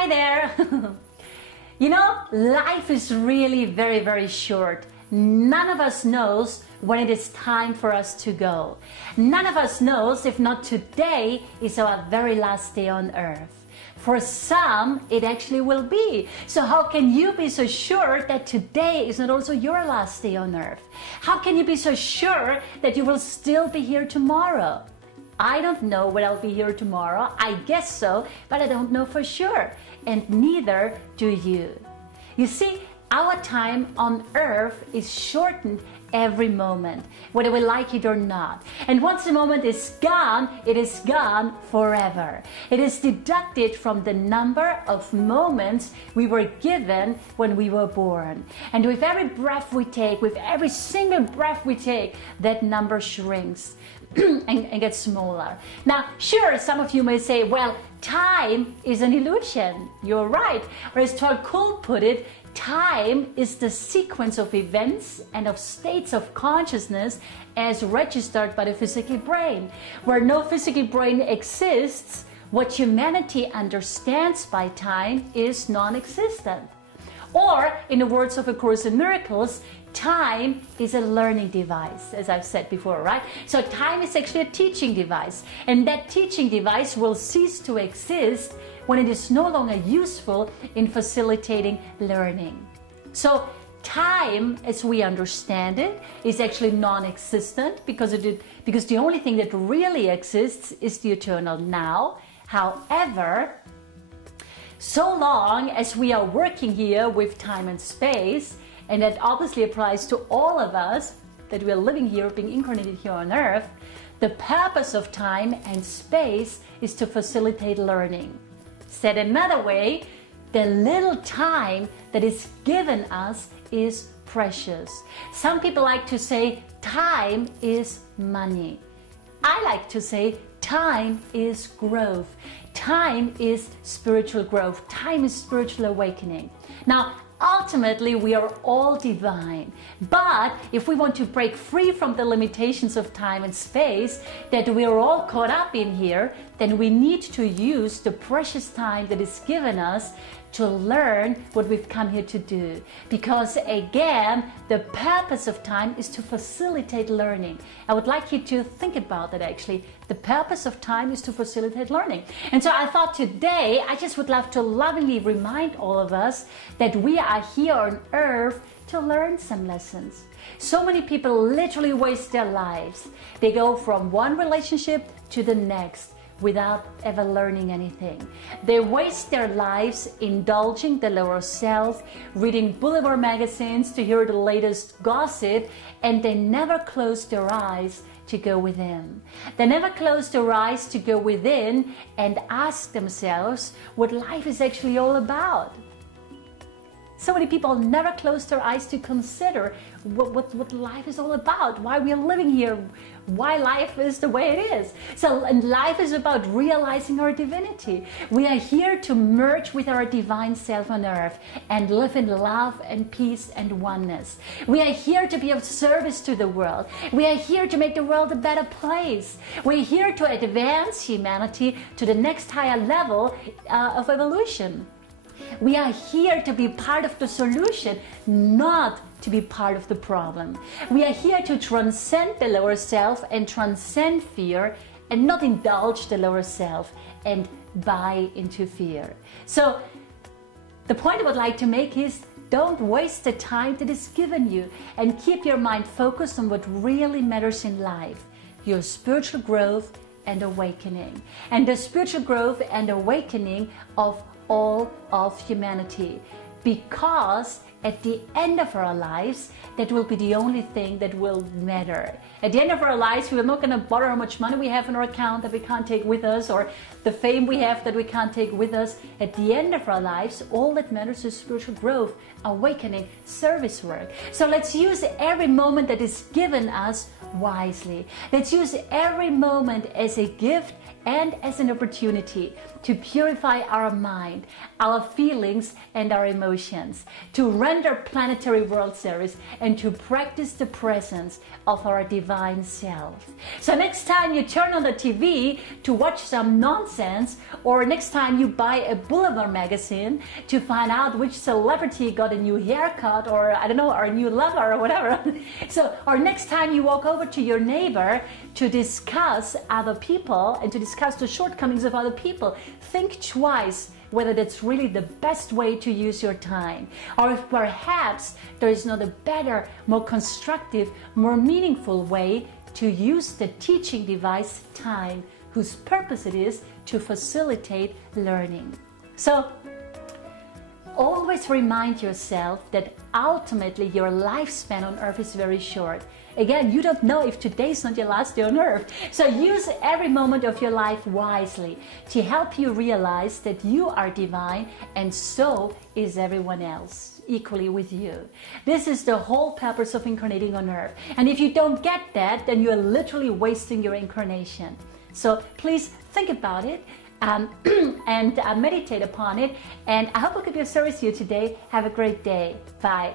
Hi there! You know, life is really very short. None of us knows when it is time for us to go. None of us knows if not today is our very last day on earth. For some, it actually will be. So how can you be so sure that today is not also your last day on earth? How can you be so sure that you will still be here tomorrow? I don't know when I'll be here tomorrow. I guess so, but I don't know for sure. And neither do you. You see, our time on earth is shortened every moment, whether we like it or not. And once the moment is gone, it is gone forever. It is deducted from the number of moments we were given when we were born. And with every breath we take, with every single breath we take, that number shrinks and gets smaller. Now, sure, some of you may say, well, time is an illusion. You're right. Or as Tolkien put it, time is the sequence of events and of states of consciousness as registered by the physical brain. Where no physical brain exists, what humanity understands by time is non-existent. Or, in the words of A Course in Miracles, time is a learning device, as I've said before, right? So time is actually a teaching device, and that teaching device will cease to exist when it is no longer useful in facilitating learning. So time, as we understand it, is actually non-existent because the only thing that really exists is the eternal now. However, so long as we are working here with time and space, and that obviously applies to all of us, that we are living here, being incarnated here on earth, the purpose of time and space is to facilitate learning. Said another way, the little time that is given us is precious. Some people like to say time is money. I like to say time is growth. Time is spiritual growth. Time is spiritual awakening. Now, ultimately, we are all divine. But if we want to break free from the limitations of time and space that we are all caught up in here, then we need to use the precious time that is given us to learn what we've come here to do. Because again, the purpose of time is to facilitate learning. I would like you to think about that actually. The purpose of time is to facilitate learning. And so I thought today, I just would love to lovingly remind all of us that we are here on earth to learn some lessons. So many people literally waste their lives. They go from one relationship to the next without ever learning anything. They waste their lives indulging the lower self, reading boulevard magazines to hear the latest gossip, and they never close their eyes to go within. They never close their eyes to go within and ask themselves what life is actually all about. So many people never close their eyes to consider what life is all about, why we are living here, why life is the way it is. So, and life is about realizing our divinity. We are here to merge with our divine self on earth and live in love and peace and oneness. We are here to be of service to the world. We are here to make the world a better place. We're here to advance humanity to the next higher level of evolution. We are here to be part of the solution, not to be part of the problem. We are here to transcend the lower self and transcend fear and not indulge the lower self and buy into fear. So the point I would like to make is don't waste the time that is given you and keep your mind focused on what really matters in life, your spiritual growth and awakening, and the spiritual growth and awakening of all of humanity, because at the end of our lives, that will be the only thing that will matter. At the end of our lives, we're not going to bother how much money we have in our account that we can't take with us, or the fame we have that we can't take with us. At the end of our lives, all that matters is spiritual growth, awakening, service work. So let's use every moment that is given us wisely. Let's use every moment as a gift and as an opportunity to purify our mind, our feelings, and our emotions, to render planetary world service, and to practice the presence of our divine self. So next time you turn on the TV to watch some nonsense, or next time you buy a Boulevard magazine to find out which celebrity got a new haircut, or I don't know, or a new lover or whatever. So, or next time you walk over to your neighbor to discuss other people and to discuss the shortcomings of other people, think twice whether that's really the best way to use your time, or if perhaps there is not a better, more constructive, more meaningful way to use the teaching device time, whose purpose it is to facilitate learning. So always remind yourself that ultimately your lifespan on earth is very short. Again, you don't know if today's not your last day on earth. So use every moment of your life wisely to help you realize that you are divine, and so is everyone else, equally with you. This is the whole purpose of incarnating on earth. And if you don't get that, then you are literally wasting your incarnation. So please think about it. And meditate upon it. And I hope I could be of service to you today. Have a great day. Bye.